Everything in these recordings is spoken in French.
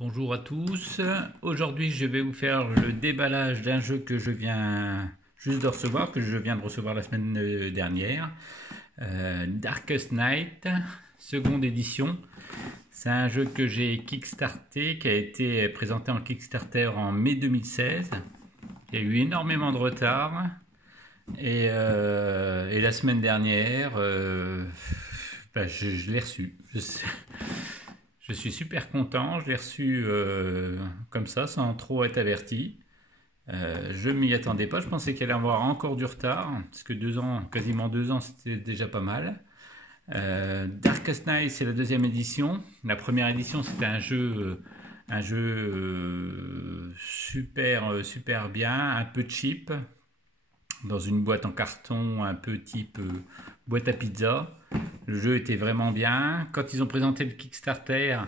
Bonjour à tous, aujourd'hui je vais vous faire le déballage d'un jeu que je viens juste de recevoir, que je viens de recevoir la semaine dernière, Darkest Night, seconde édition. C'est un jeu que j'ai kickstarté, qui a été présenté en Kickstarter en mai 2016. Il y a eu énormément de retard et la semaine dernière, je l'ai reçu. Je suis super content, je l'ai reçu comme ça, sans trop être averti. Je m'y attendais pas, je pensais qu'il allait avoir encore du retard, parce que 2 ans, quasiment 2 ans, c'était déjà pas mal. Darkest Night, c'est la deuxième édition. La première édition, c'était un jeu super bien, un peu cheap, dans une boîte en carton, un peu type boîte à pizza. Le jeu était vraiment bien. Quand ils ont présenté le Kickstarter,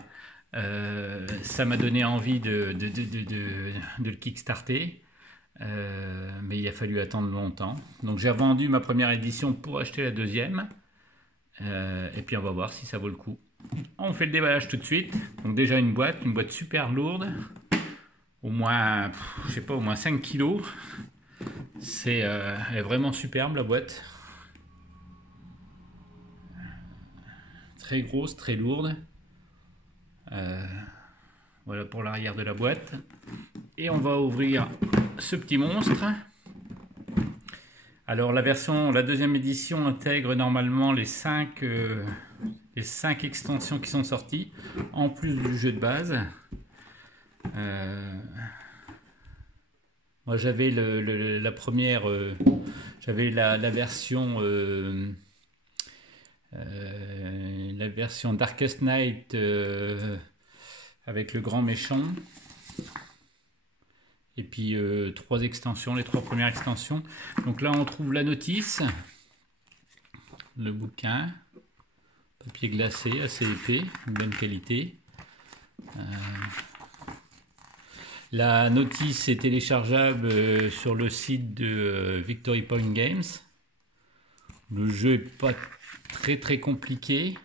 ça m'a donné envie de le kickstarter. Mais il a fallu attendre longtemps. Donc j'ai vendu ma première édition pour acheter la deuxième. Et puis on va voir si ça vaut le coup. On fait le déballage tout de suite. Donc déjà une boîte super lourde. Au moins, je sais pas, au moins 5 kilos. Elle est vraiment superbe la boîte. Très grosse, très lourde. Voilà pour l'arrière de la boîte. Et on va ouvrir ce petit monstre. Alors la deuxième édition intègre normalement les 5 extensions qui sont sorties, en plus du jeu de base. Moi j'avais la première, j'avais la version Darkest Night avec le grand méchant. Et puis 3 extensions, les 3 premières extensions. Donc là on trouve la notice, le bouquin, papier glacé assez épais, de bonne qualité. La notice est téléchargeable sur le site de Victory Point Games. Le jeu est pas très compliqué.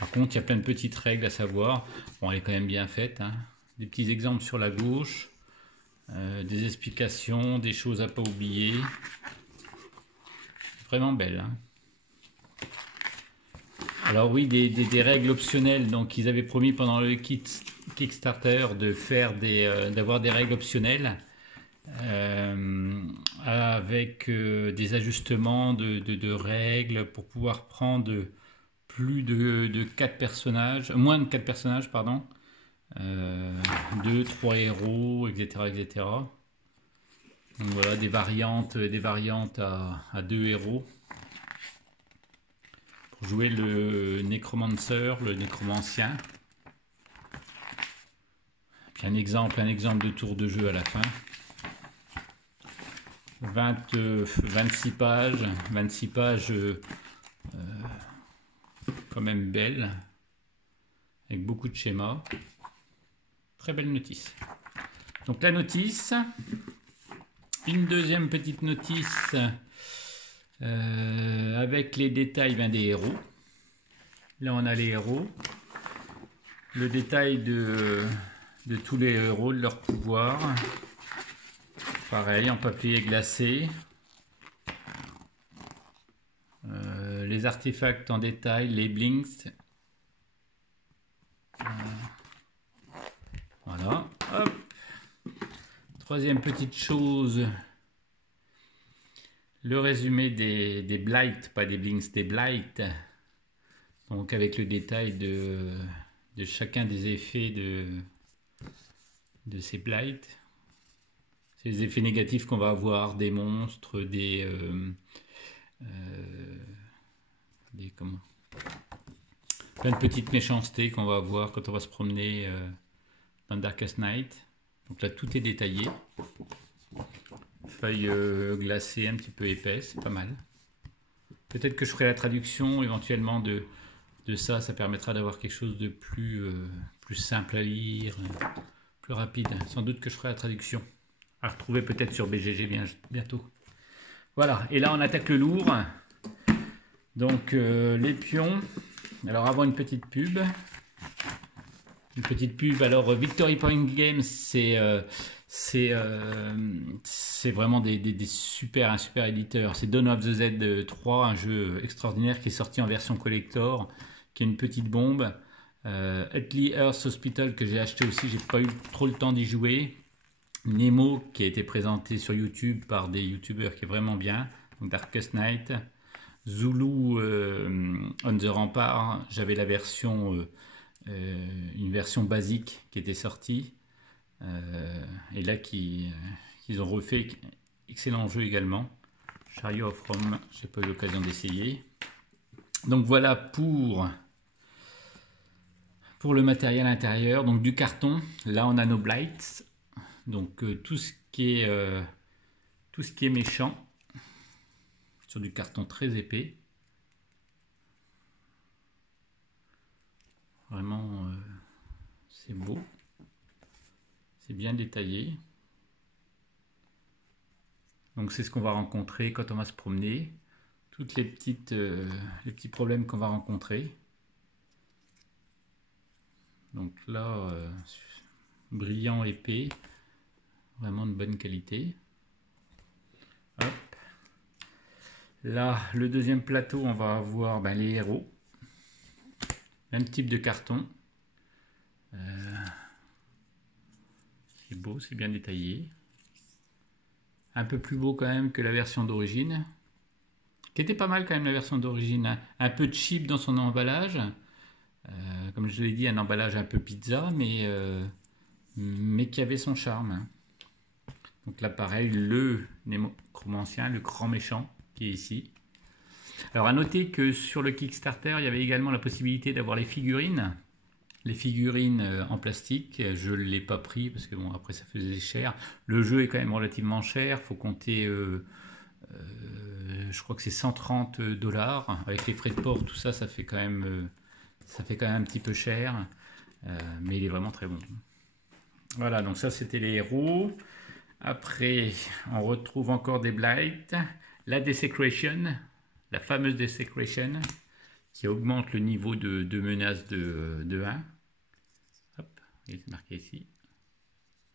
Par contre, il y a plein de petites règles à savoir. Bon, elle est quand même bien faite, hein. Des petits exemples sur la gauche, des explications, des choses à pas oublier. Vraiment belle, hein. Alors oui, des règles optionnelles. Donc, ils avaient promis pendant le Kickstarter d'avoir des règles optionnelles avec des ajustements de règles pour pouvoir prendre plus de 4 personnages, moins de 4 personnages, pardon, 2, 3 héros, etc. Donc voilà, des variantes à 2 héros. Pour jouer le nécromancer, le nécromancien. Puis un exemple de tour de jeu à la fin. 26 pages quand même belle, avec beaucoup de schémas. Très belle notice. Donc la notice, une deuxième petite notice avec les détails des héros. Là on a les héros, le détail de tous les héros, de leurs pouvoirs. Pareil en papier glacé. Les artefacts en détail, les blinks. Voilà. Hop. Troisième petite chose. Le résumé des blights, pas des blinks, des blights. Donc avec le détail de chacun des effets de ces blights. C'est les effets négatifs qu'on va avoir, des monstres, plein de petites méchancetés qu'on va avoir quand on va se promener dans Darkest Night. Donc là tout est détaillé. Feuille glacée un petit peu épaisse, c'est pas mal. Peut-être que je ferai la traduction éventuellement de ça, ça permettra d'avoir quelque chose de plus simple à lire, plus rapide. Sans doute que je ferai la traduction. À retrouver peut-être sur BGG bientôt. Voilà, et là on attaque le lourd. Donc les pions. Alors avant une petite pub, Une petite pub. Alors, Victory Point Games, c'est vraiment un super éditeur. C'est Dawn of the Z3, un jeu extraordinaire qui est sorti en version collector, qui est une petite bombe. Utley Earth Hospital que j'ai acheté aussi, j'ai pas eu trop le temps d'y jouer. Nemo qui a été présenté sur YouTube par des youtubeurs qui est vraiment bien. Donc Darkest Night. Zulu on the Rampart, j'avais la version, une version basique qui était sortie. Et là qu'ils ont refait, excellent jeu également. Chariot of Rome, j'ai pas eu l'occasion d'essayer. Donc voilà pour le matériel intérieur, donc du carton. Là on a nos blights, donc tout ce qui est méchant sur du carton très épais. Vraiment c'est beau, c'est bien détaillé. Donc c'est ce qu'on va rencontrer quand on va se promener, toutes les petits problèmes qu'on va rencontrer. Donc là, brillant, épais, vraiment de bonne qualité. Hop. Là, le deuxième plateau, on va avoir les héros. Même type de carton. C'est beau, c'est bien détaillé. Un peu plus beau quand même que la version d'origine. Qui était pas mal quand même la version d'origine. Un peu cheap dans son emballage. Comme je l'ai dit, un emballage un peu pizza, mais qui avait son charme. Donc là, pareil, le nécromancien, le grand méchant qui est ici. Alors, à noter que sur le Kickstarter, il y avait également la possibilité d'avoir les figurines. Les figurines en plastique, je ne l'ai pas pris parce que bon, après ça faisait cher. Le jeu est quand même relativement cher, il faut compter, je crois que c'est 130 $. Avec les frais de port, tout ça, ça fait quand même un petit peu cher. Mais il est vraiment très bon. Voilà, donc ça c'était les héros. Après, on retrouve encore des blights. La Desecration, la fameuse Desecration, qui augmente le niveau de menace de 1. Hop, c'est marqué ici.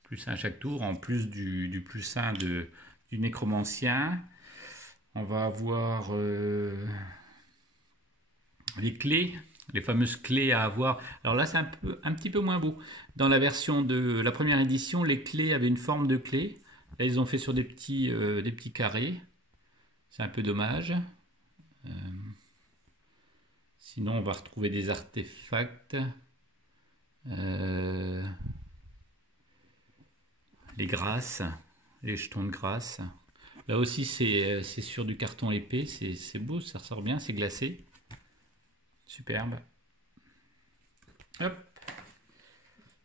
Plus 1 chaque tour, en plus du plus 1 du nécromancien. On va avoir les clés, les fameuses clés à avoir. Alors là, c'est un petit peu moins beau. Dans la version de la première édition, les clés avaient une forme de clé. Là, ils ont fait sur des petits carrés. C'est un peu dommage. Sinon, on va retrouver des artefacts. Les grâces, les jetons de grâce. Là aussi, c'est sur du carton épais. C'est beau, ça ressort bien, c'est glacé. Superbe. Hop.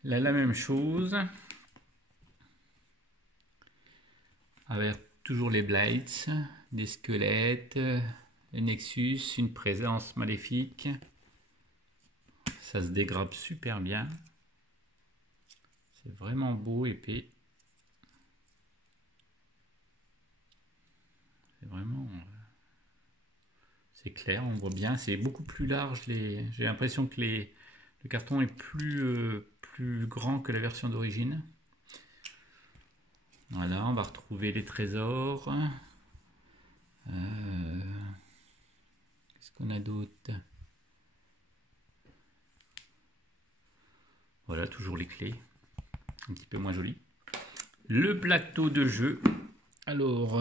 Là, la même chose. Avec toujours les blights, des squelettes, le nexus, une présence maléfique. Ça se dégrabe super bien. C'est vraiment beau, épais. C'est vraiment... c'est clair, on voit bien. C'est beaucoup plus large. J'ai l'impression que le carton est plus grand que la version d'origine. Voilà, on va retrouver les trésors. Qu'est-ce qu'on a d'autre? Voilà, toujours les clés. Un petit peu moins joli. Le plateau de jeu. Alors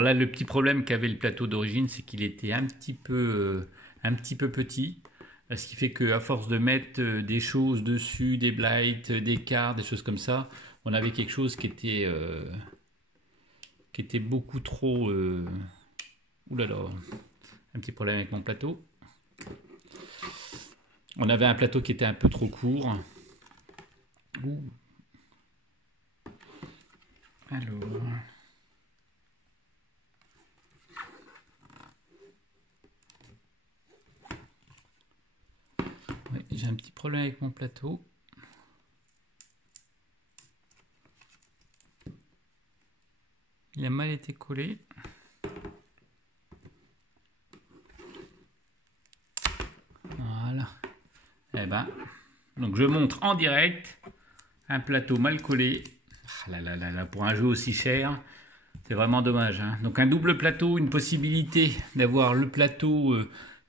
là, le petit problème qu'avait le plateau d'origine, c'est qu'il était un petit peu petit. Ce qui fait qu'à force de mettre des choses dessus, des blights, des cartes, des choses comme ça, on avait quelque chose qui était beaucoup trop... Ouh là là, un petit problème avec mon plateau. On avait un plateau qui était un peu trop court. Ouh. Alors... ouais, j'ai un petit problème avec mon plateau. Il a mal été collé. Voilà. Eh ben, Donc je montre en direct un plateau mal collé. Ah là là là là, pour un jeu aussi cher, c'est vraiment dommage. Hein. Donc un double plateau, une possibilité d'avoir le plateau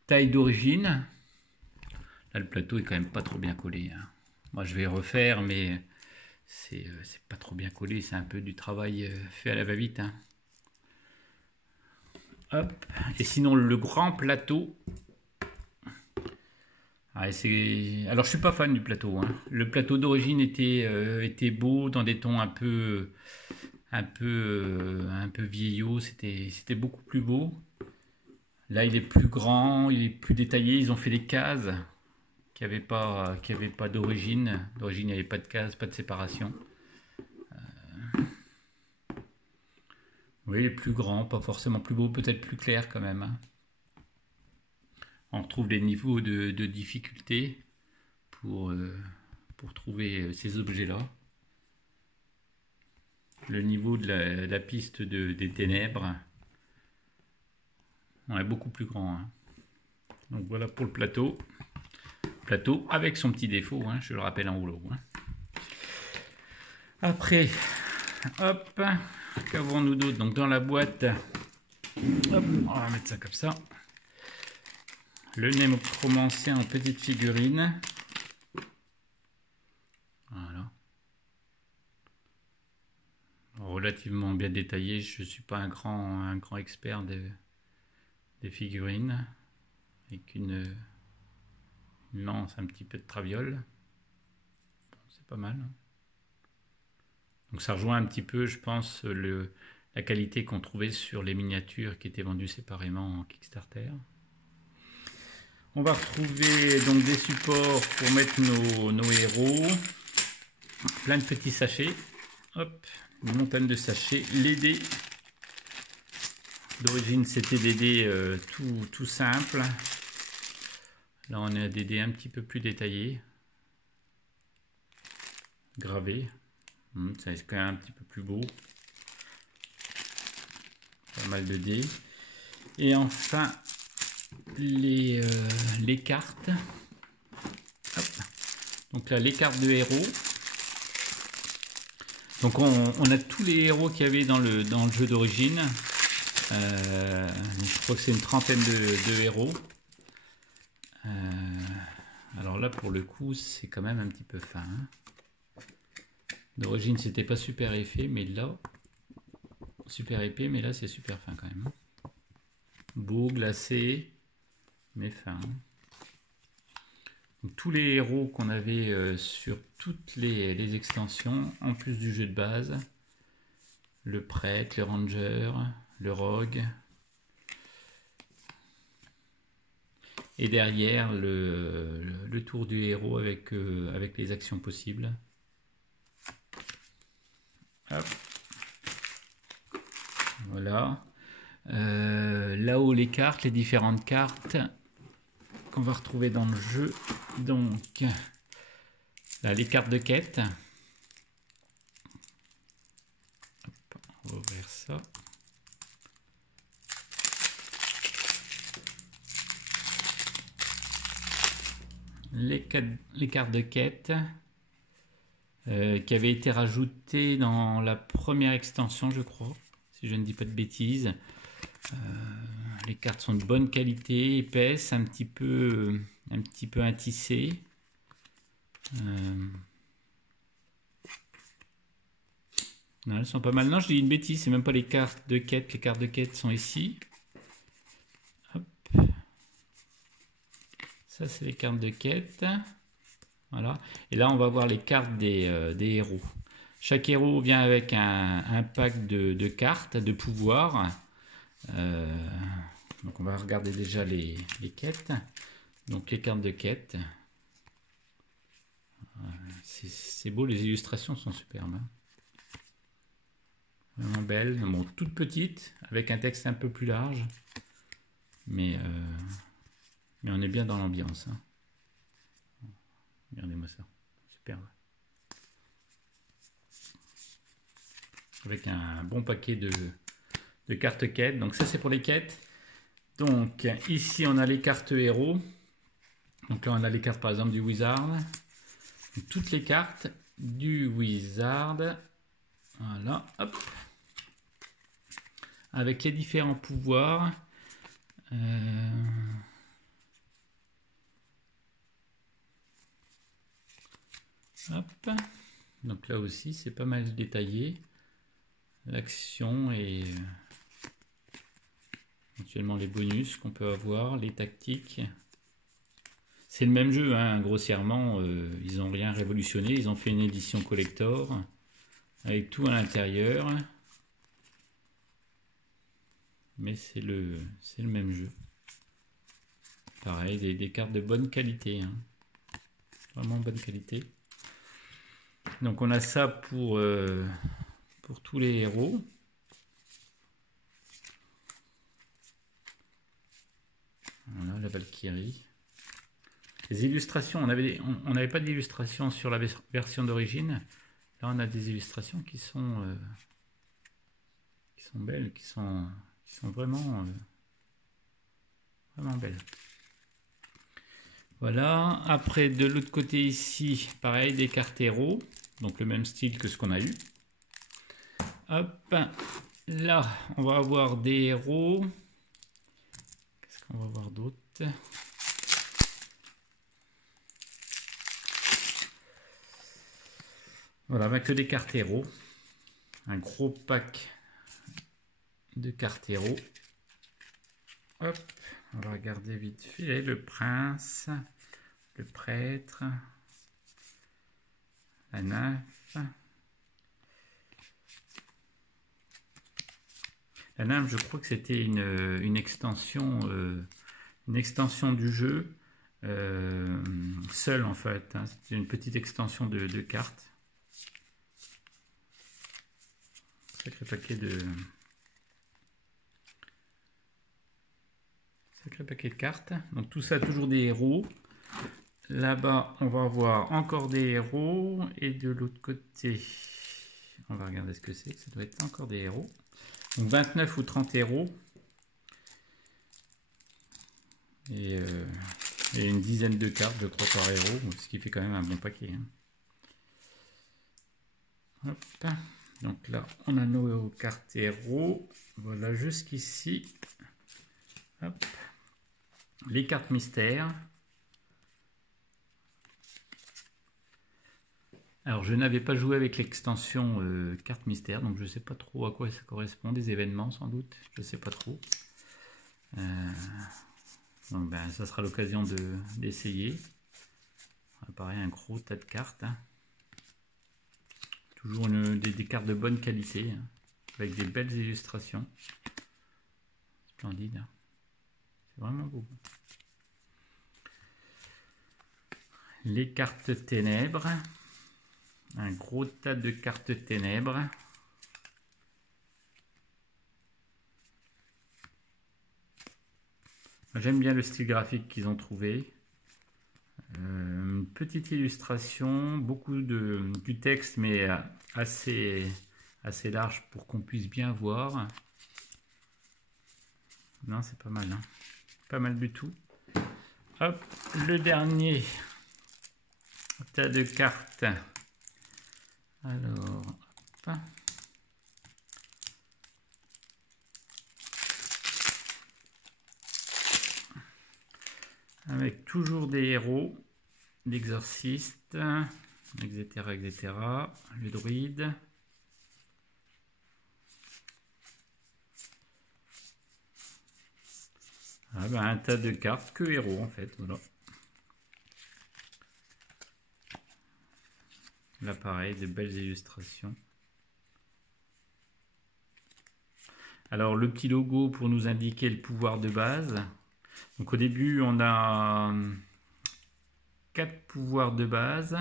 taille d'origine. Là le plateau est quand même pas trop bien collé. Hein. Moi je vais refaire, mais c'est pas trop bien collé. C'est un peu du travail fait à la va-vite. Hein. Hop. Et sinon le grand plateau. Alors je suis pas fan du plateau. Hein. Le plateau d'origine était beau dans des tons un peu vieillot. C'était beaucoup plus beau. Là il est plus grand, il est plus détaillé. Ils ont fait des cases qui n'avaient pas d'origine. D'origine il n'y avait pas de cases, pas de séparation. Oui, il est plus grand, pas forcément plus beau, peut-être plus clair quand même. Hein. On retrouve des niveaux de difficulté pour trouver ces objets-là. Le niveau de la piste des ténèbres est beaucoup plus grand. Hein. Donc voilà pour le plateau. Plateau avec son petit défaut, hein, je le rappelle en rouleau. Hein. Après, hop, qu'avons-nous d'autre? Donc dans la boîte, hop, on va mettre ça comme ça. Le nécromancien en petite figurine. Voilà. Relativement bien détaillé. Je ne suis pas un grand expert des figurines. Avec une lance, un petit peu de traviole. Bon, c'est pas mal. Donc ça rejoint un petit peu, je pense, la qualité qu'on trouvait sur les miniatures qui étaient vendues séparément en Kickstarter. On va retrouver donc des supports pour mettre nos héros. Plein de petits sachets. Hop, une montagne de sachets. Les dés. D'origine, c'était des dés tout simples. Là, on a des dés un petit peu plus détaillés. Gravés. Ça est quand même un petit peu plus beau. Pas mal de dés. Et enfin, les cartes. Hop. Donc là, les cartes de héros. Donc on a tous les héros qu'il y avait dans le jeu d'origine. Je crois que c'est une trentaine de héros. Alors là, pour le coup, c'est quand même un petit peu fin. Hein. D'origine, c'était pas super épais, mais là, c'est super fin quand même. Beau, glacé, mais fin. Donc, tous les héros qu'on avait sur toutes les extensions, en plus du jeu de base, le prêtre, le ranger, le rogue, et derrière le tour du héros avec les actions possibles. Hop. Voilà. Là-haut, les cartes, les différentes cartes qu'on va retrouver dans le jeu. Donc, là, les cartes de quête. Hop, on va ouvrir ça. Les cartes de quête qui avaient été rajoutées dans la première extension, je crois, si je ne dis pas de bêtises. Les cartes sont de bonne qualité, épaisses, un petit peu intissées. Non, elles sont pas mal. Non, je dis une bêtise, c'est même pas les cartes de quête. Les cartes de quête sont ici. Hop. Ça, c'est les cartes de quête. Voilà. Et là, on va voir les cartes des héros. Chaque héros vient avec un pack de cartes, de pouvoirs. Donc, on va regarder déjà les quêtes. Donc, les cartes de quête. C'est beau, les illustrations sont superbes. Hein. Vraiment belles. Bon, toutes petites, avec un texte un peu plus large. Mais on est bien dans l'ambiance. Hein. Regardez-moi ça. Superbe. Avec un bon paquet de cartes quêtes. Donc ça, c'est pour les quêtes. Donc ici, on a les cartes héros. Donc là, on a les cartes, par exemple, du Wizard. toutes les cartes du Wizard. Voilà, hop. Avec les différents pouvoirs. Hop. Donc là aussi, c'est pas mal détaillé. L'action et éventuellement les bonus qu'on peut avoir, les tactiques. C'est le même jeu, hein, grossièrement. Ils n'ont rien révolutionné. Ils ont fait une édition collector avec tout à l'intérieur. Mais c'est le même jeu. Pareil, des cartes de bonne qualité. Hein. Vraiment bonne qualité. Donc on a ça pour tous les héros. Voilà la Valkyrie. Les illustrations, on n'avait pas d'illustrations sur la version d'origine. Là on a des illustrations qui sont belles, qui sont vraiment belles. Voilà, après de l'autre côté ici, pareil, des cartes héros, donc le même style que ce qu'on a eu. Hop, là, on va avoir des héros. Qu'est-ce qu'on va voir d'autre? Voilà, avec que des cartes héros. Un gros pack de cartes héros. Hop, on va regarder vite fait le prince, le prêtre, la nymphe. La nymphe, je crois que c'était une extension du jeu seule en fait. Hein. C'était une petite extension de cartes. Sacré paquet de cartes. Donc tout ça, toujours des héros. Là-bas, on va avoir encore des héros. Et de l'autre côté, on va regarder ce que c'est. Ça doit être encore des héros. Donc 29 ou 30 héros. Et une dizaine de cartes, je crois, par héros. Ce qui fait quand même un bon paquet. Hein. Hop. Donc là, on a nos cartes héros. Voilà, jusqu'ici. Hop. Les cartes mystères. Alors, je n'avais pas joué avec l'extension carte mystère, donc je ne sais pas trop à quoi ça correspond. Des événements, sans doute. Je ne sais pas trop. Donc, ben, ça sera l'occasion d'essayer. Pareil, un gros tas de cartes. Hein. Toujours des cartes de bonne qualité, hein, avec des belles illustrations. Splendide. Hein. C'est vraiment beau. Les cartes ténèbres. Un gros tas de cartes ténèbres. J'aime bien le style graphique qu'ils ont trouvé. Une petite illustration, beaucoup du texte, mais assez large pour qu'on puisse bien voir. Non, c'est pas mal, hein. Pas mal du tout. Hop, le dernier tas de cartes. Alors, hop. Avec toujours des héros, l'exorciste, etc., etc., le druide. Ah ben, un tas de cartes que héros en fait, voilà. Là pareil, de belles illustrations. Alors le petit logo pour nous indiquer le pouvoir de base. Donc au début on a 4 pouvoirs de base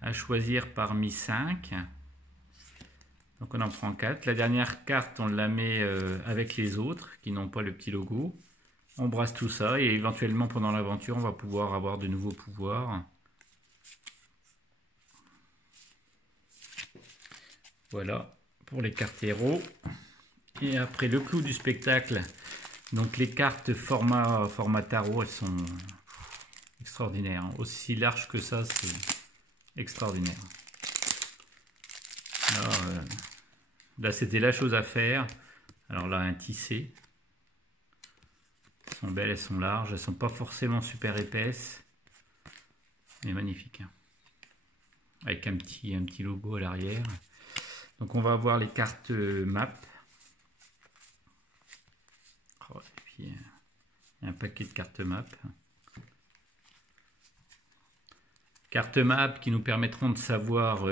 à choisir parmi 5. Donc on en prend 4. La dernière carte on la met avec les autres qui n'ont pas le petit logo. On brasse tout ça et éventuellement pendant l'aventure on va pouvoir avoir de nouveaux pouvoirs. Voilà pour les cartes héros. Et après le clou du spectacle, donc les cartes format tarot, elles sont extraordinaires. Aussi larges que ça, extraordinaire. Alors, là, c'était la chose à faire. Alors là, un tissé. Elles sont belles, elles sont larges, elles sont pas forcément super épaisses, mais magnifiques. Avec un petit logo à l'arrière. Donc on va avoir les cartes map. Oh, et puis un paquet de cartes map. Cartes map qui nous permettront de savoir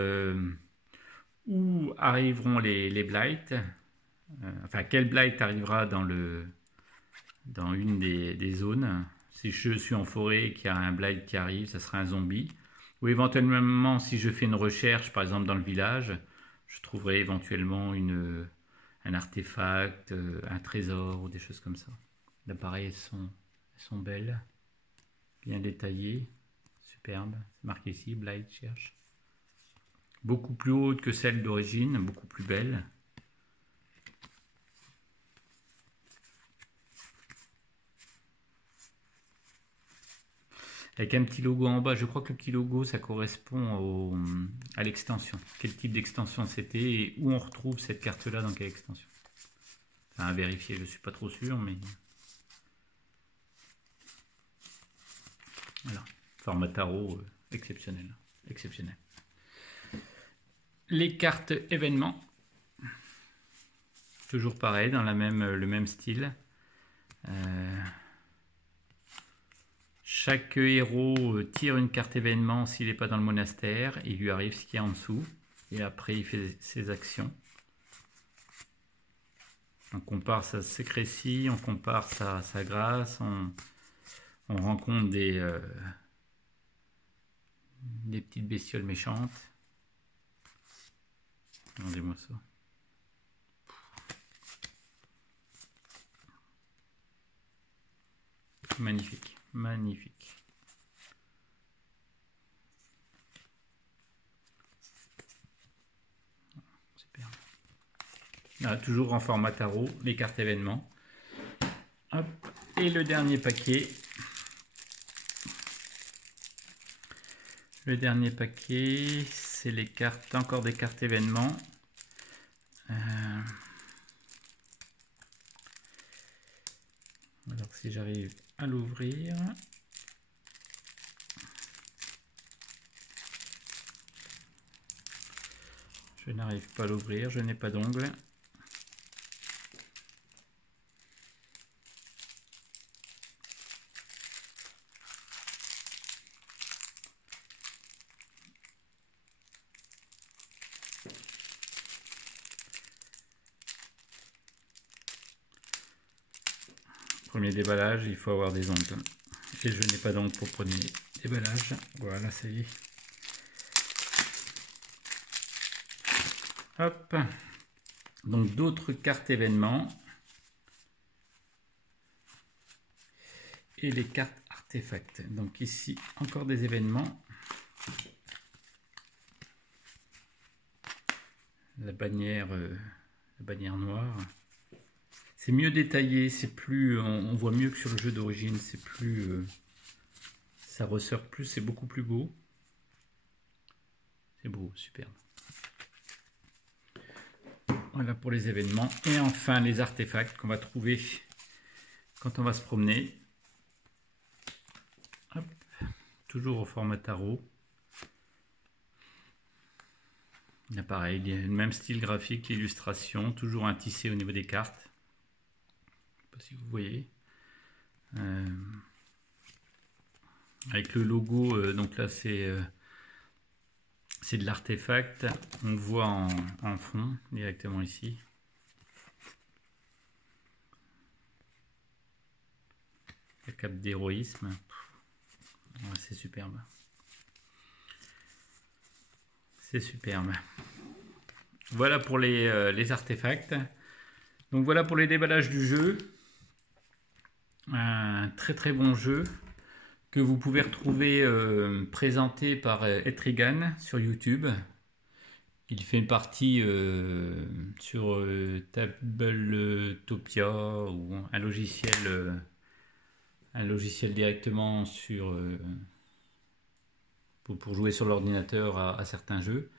où arriveront les blights. Enfin, quel blight arrivera dans une des zones. Si je suis en forêt et qu'il y a un blight qui arrive, ça sera un zombie. Ou éventuellement, si je fais une recherche, par exemple dans le village, je trouverai éventuellement un artefact, un trésor ou des choses comme ça. Là, pareil, elles sont belles, bien détaillées, superbes. C'est marqué ici, blight cherche. Beaucoup plus haute que celle d'origine, beaucoup plus belle. Avec un petit logo en bas, je crois que le petit logo ça correspond à l'extension. Quel type d'extension c'était et où on retrouve cette carte là dans quelle extension. Enfin, à vérifier, je ne suis pas trop sûr, mais voilà, format tarot exceptionnel. Exceptionnel. Les cartes événements, toujours pareil, dans le même style. Chaque héros tire une carte événement s'il n'est pas dans le monastère. Il lui arrive ce qu'il y a en dessous. Et après, il fait ses actions. On compare sa sécrétie, on compare sa grâce. On rencontre des petites bestioles méchantes. Regardez-moi ça. Magnifique. Magnifique. Super. Là, toujours en format tarot, les cartes événements. Hop. Et le dernier paquet. Le dernier paquet, c'est les cartes, encore des cartes événements. Alors si j'arrive à l'ouvrir. Je n'arrive pas à l'ouvrir, je n'ai pas d'ongle. Premier déballage, il faut avoir des ongles. Et je n'ai pas d'ongles pour premier déballage. Voilà, ça y est. Hop. Donc d'autres cartes événements. Et les cartes artefacts. Donc ici, encore des événements. La bannière noire. C'est mieux détaillé, c'est plus, on voit mieux que sur le jeu d'origine, c'est plus, ça ressort plus, c'est beaucoup plus beau. C'est beau, superbe. Voilà pour les événements. Et enfin les artefacts qu'on va trouver quand on va se promener. Hop. Toujours au format tarot. Là pareil, il y a le même style graphique, l'illustration, toujours un tissé au niveau des cartes. Je ne sais pas si vous voyez. Avec le logo, donc là c'est de l'artefact, on le voit en fond directement ici. La cape d'héroïsme, ouais, c'est superbe. C'est superbe. Voilà pour les artefacts. Donc voilà pour les déballages du jeu. Un très très bon jeu que vous pouvez retrouver présenté par Etrigan sur YouTube. Il fait une partie sur Tabletopia ou un logiciel directement sur pour jouer sur l'ordinateur à certains jeux.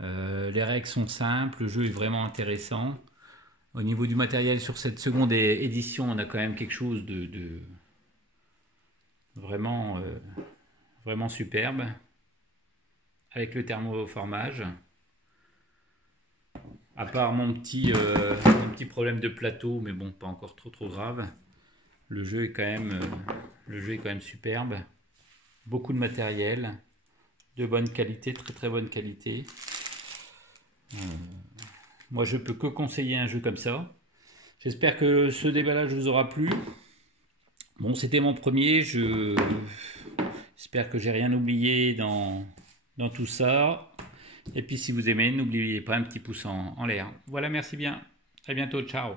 Les règles sont simples, le jeu est vraiment intéressant. Au niveau du matériel, sur cette seconde édition, on a quand même quelque chose de vraiment, vraiment superbe, avec le thermoformage. À part mon petit problème de plateau, mais bon, pas encore trop grave. Le jeu est quand même superbe. Beaucoup de matériel, de bonne qualité, très bonne qualité. Moi, je peux que conseiller un jeu comme ça. J'espère que ce déballage vous aura plu. Bon, c'était mon premier. J'espère que j'ai rien oublié dans tout ça. Et puis, si vous aimez, n'oubliez pas un petit pouce en l'air. Voilà, merci bien. À bientôt. Ciao.